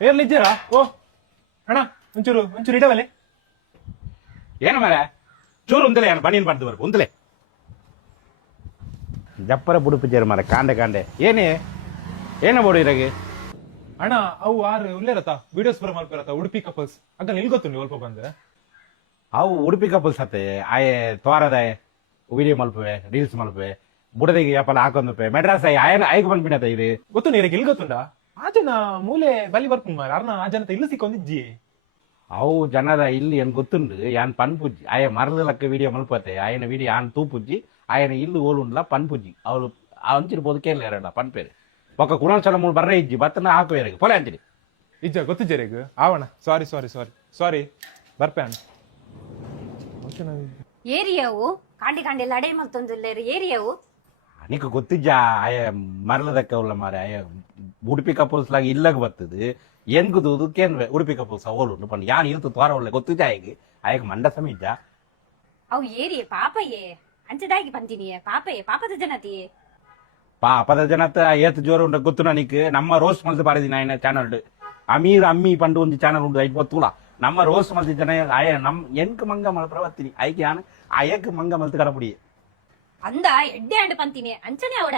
ಏರ್ಲಿದ್ದೀರಾ? ಓ ಅಣ್ಣ ಒಂಚೂರು ಒಂಚೂರು ಇಡವಲೆ. ಏನು ಮರ ಚೂರು ಉಂದಲೆ ಬನೀನ್ ಪಡ್ದು ಬರ್ಬು ಉಂದಲೆ ಜಪ್ಪರ ಬುಡುಪಿದ್ದೇರು ಮರ ಕಾಂಡೆ ಕಾಂಡೆ ಏನೇ ಏನ ಬೋಡು ಇರಾಗೆ ಅಣ್ಣ ಅವು ಆರು ಉಲ್ಲೇರತ್ತ ವಿಡಿಯೋಸ್ ಬರ ಮಾಡ್ಕೊರತ್ತ ಉಡುಪಿ ಕಪಲ್ಸ್ ಅಕ್ಕ ನಿಲ್ ಗೊತ್ತು ನೀವು ಅಲ್ಪ ಬಂದ್ರೆ ಅವು ಉಡುಪಿ ಕಪಲ್ಸ್ ಅತ್ತೆ ಆಯೆ ತೋರದ ವಿಡಿಯೋ ಮಲ್ಪವೆ ರೀಲ್ಸ್ ಮಲ್ಪವೆ ಬುಡದಿಗೆ ಯಾಪಲ್ಲ ಹಾಕೊಂಡ್ಪೆ ಮೆಡ್ರಾಸ್ ಆಯನ ಆಯ್ಕೆ ಬಂದ್ಬಿಡತ್ತ ಇದು ಗೊತ್ತು ನೀರಿಗೆ ಇಲ್ಲಿ ಗೊತ್ತುಂಡ ಆಜನ ಮೂಲೆ ಬಲಿ ಬರ್ಕೊಂಡು ಮಾರ ಅರ್ನ ಆ ಜನತ ಇಲ್ಲಿ ಸಿಕ್ಕೊಂದಿಜ್ಜಿ ಅವು ಜನದ ಇಲ್ಲಿ ಏನ್ ಗೊತ್ತುಂಡು ಯಾನ್ ಪನ್ಪುಜ್ಜಿ ಆಯ ಮರದ ಲಕ್ಕ ವಿಡಿಯೋ ಮಲ್ಪತ್ತೆ ಆಯನ ವಿಡಿಯೋ ಆನ್ ತೂಪುಜ್ಜಿ ಆಯನ ಇಲ್ಲಿ ಓಲುಂಡ್ಲ ಪನ್ಪುಜ್ಜಿ ಅವಳು ಅಂಚಿರ್ಬೋದು ಕೇಳಲ್ಲ ಪನ್ಪೇರು ಒಕ್ಕ ಕುಣಾಲ್ಸಲ ಮೂರು ಬರ್ರೆ ಇಜ್ಜಿ ಬತ್ತನ ಹಾಕುವೇರಿಗೆ ಪೊಲೆ ಅಂಚಿರಿ ಇಜ್ಜ ಗೊತ್ತು ಜರಿಗೆ ಆವಣ ಸಾರಿ ಸಾರಿ ಸಾರಿ ಸಾರಿ ಬರ್ಪೆ ಅಣ್ಣ ಏರಿಯಾವು ಕಾಂಡಿ ಕಾಂಡಿ ಲಡೆ ಮಲ್ತೊಂದುಲ್ಲೇರು ಏರಿಯಾವು నీకు ಗೊತ್ತಿಜ್ಜಾ ಆಯ ಮರಲದಕ್ಕ ಉಲ್ಲ ಮಾರೆ ಆಯ ಉಡುಪಿ ಕಪಲ್ಸ್ ಲಾಗ ಇಲ್ಲಾಗ ಬರ್ತದೆ ಎಂಗುದು ಕೇನ್ವೆ ಉಡುಪಿ ಕಪಲ್ಸ್ ಓಲು ಪಂಡು ಯಾನ್ ಇಲ್ತು ತೋರ ಒಳ್ಳೆ ಗೊತ್ತಿಜ್ಜ ಆಯ್ಗೆ ಆಯಕ್ ಮಂಡ ಸಮಿಜ್ಜ ಅವು ಏರಿಯ ಪಾಪಯೇ ಅಂಚದಾಗಿ ಪಂತಿನಿಯೇ ಪಾಪಯೇ ಪಾಪದ ಜನತಿಯೇ ಪಾಪದ ಜನತ ಏತ್ ಜೋರು ಉಂಡ ಗೊತ್ತುನ ನೀಕ್ ನಮ್ಮ ರೋಸ್ಟ್ ಮಲ್ತು ಪಾರದಿನ ಆಯ್ನ ಚಾನಲ್ ಅಮೀರ್ ಅಮ್ಮಿ ಪಂಡು ಒಂದು ಚಾನಲ್ ಉಂಟು ಐಟ್ ಗೊತ್ತುಲ ನಮ್ಮ ರೋಸ್ಟ್ ಮಲ್ತಿ ಜನ ಆಯ ನಮ್ ಎಂಕ್ ಮಂಗ ಮಲ್ ಪ್ರವತ್ತಿನಿ ಆಯ್ಕೆ ಯಾನ್ ಆಯಕ್ ಮಂಗ ಮಲ್ತು ಕಡಪುಡಿ ಅಂದ ಎಡ್ಡೆ ಅಂಡ್ ಪಂತಿನಿ ಅಂಚನೆ ಅವಡ